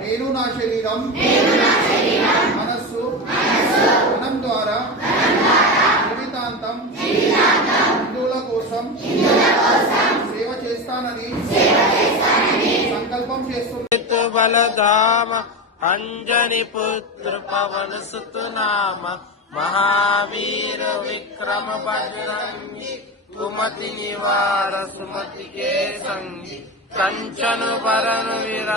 నేను నా శరీరం మనస్సు ధనం ద్వారా జీవితాంతం హిందువుల కోసం సేవ చేస్తానని సంకల్పం చేస్తున్నా. బలధామ అంజని పుత్ర పవన సుతనామ మహావీర విక్రమ బజరంగి కుమతి నివార సుమతి కే సంగి కంచను వరను